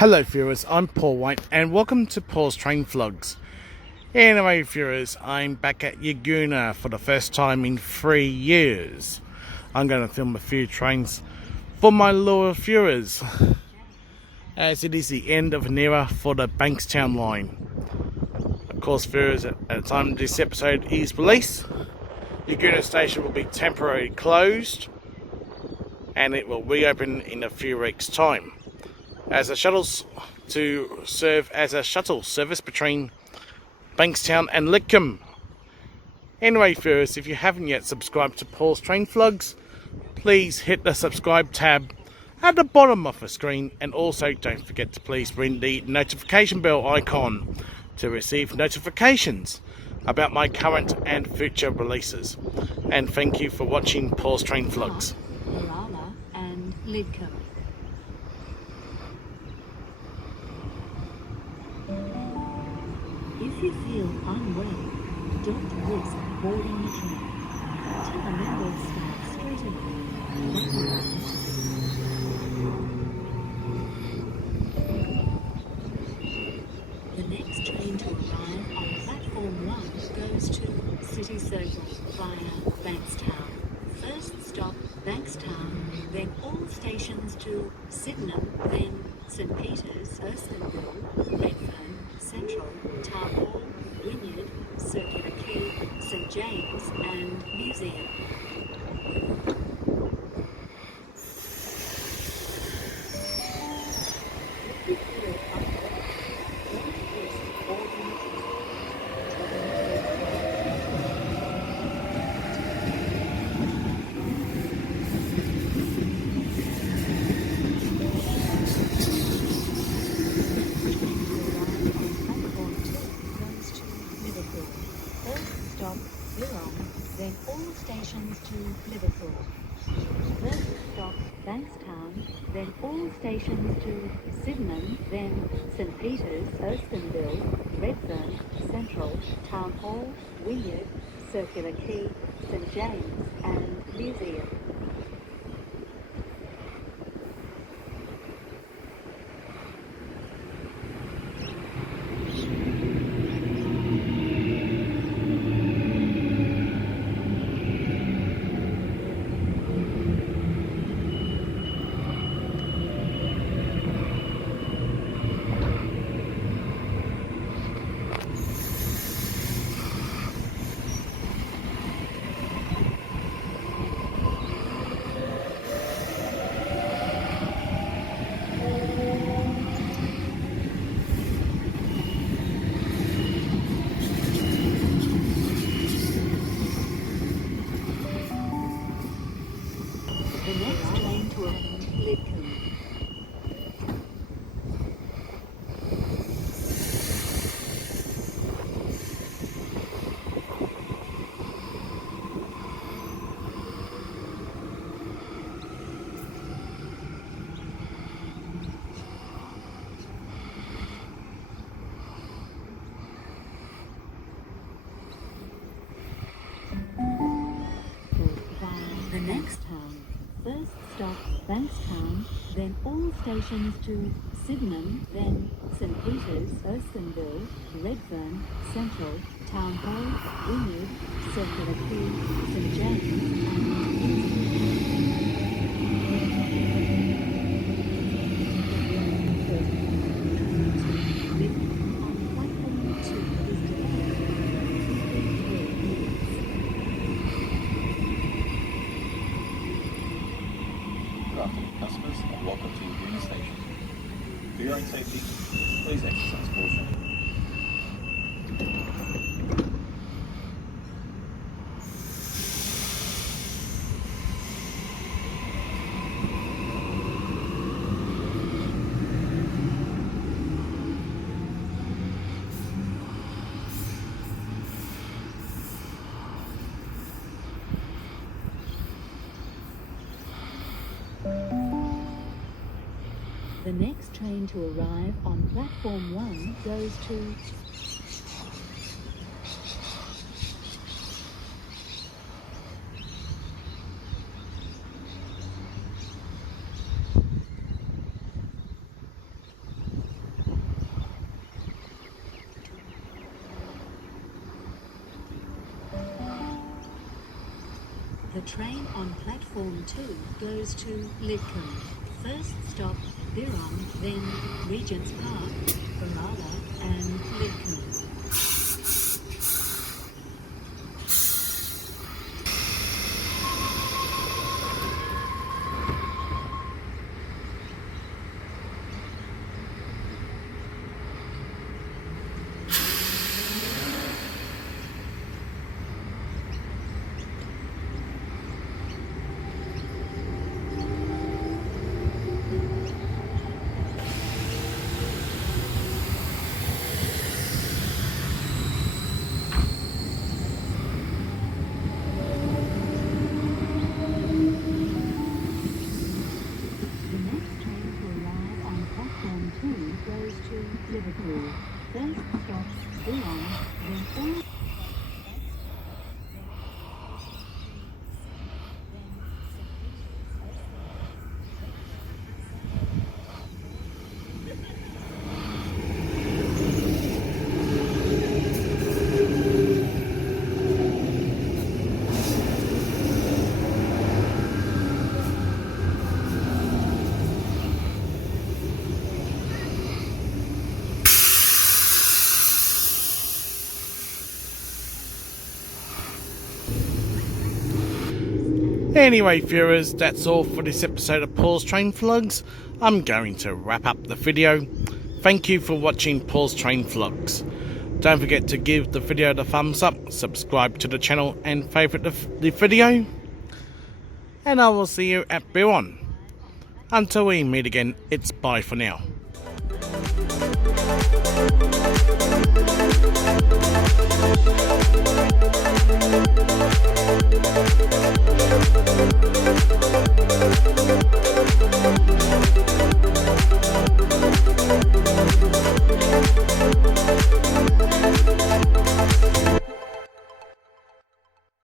Hello viewers, I'm Paul White and welcome to Paul's Train Vlogs. Anyway viewers, I'm back at Yagoona for the first time in 3 years. I'm going to film a few trains for my loyal viewers, as it is the end of an era for the Bankstown line. Of course viewers, at the time this episode is released, Yagoona station will be temporarily closed and it will reopen in a few weeks time as a shuttles to serve as a shuttle service between Bankstown and Lidcombe. Anyway viewers, if you haven't yet subscribed to Paul's Train Vlogs, please hit the subscribe tab at the bottom of the screen, and also don't forget to please ring the notification bell icon to receive notifications about my current and future releases. And thank you for watching Paul's Train Vlogs. Malala and Lidcombe. If you feel unwell, don't risk boarding the train. Tell a member of staff straight away. The next train to arrive on platform 1 goes to City Circle via Bankstown. First stop Bankstown, then all stations to Sydenham, then St Peters, Erskineville, Redfern, Central, Town Hall, Wynyard, Circular Quay, St James and Museum. Then all stations to Liverpool. First stop Bankstown, then all stations to Sydenham, then St Peters, Erskineville, Redfern, Central, Town Hall, Wynyard, Circular Quay, St James and Museum. The next train to Lidcombe. The next town. First stop Bankstown, then all stations to Sydenham, then St Peters, Erskineville, Redfern, Central, Town Hall, Wynyard, Circular Quay, St James Good afternoon, customers, and welcome to Yagoona Station. For your own safety, please exercise caution. The next train to arrive on platform 1 goes to The train on platform 2 goes to Lidcombe. First stop, Birron, then Regent's Park, Barala and Lidcombe. Goes to Liverpool. First stop, Boulogne, then all... Anyway, viewers, that's all for this episode of Paul's Train Vlogs. I'm going to wrap up the video. Thank you for watching Paul's Train Vlogs. Don't forget to give the video the thumbs up, subscribe to the channel and favourite the video. And I will see you at Birron. Until we meet again, it's bye for now.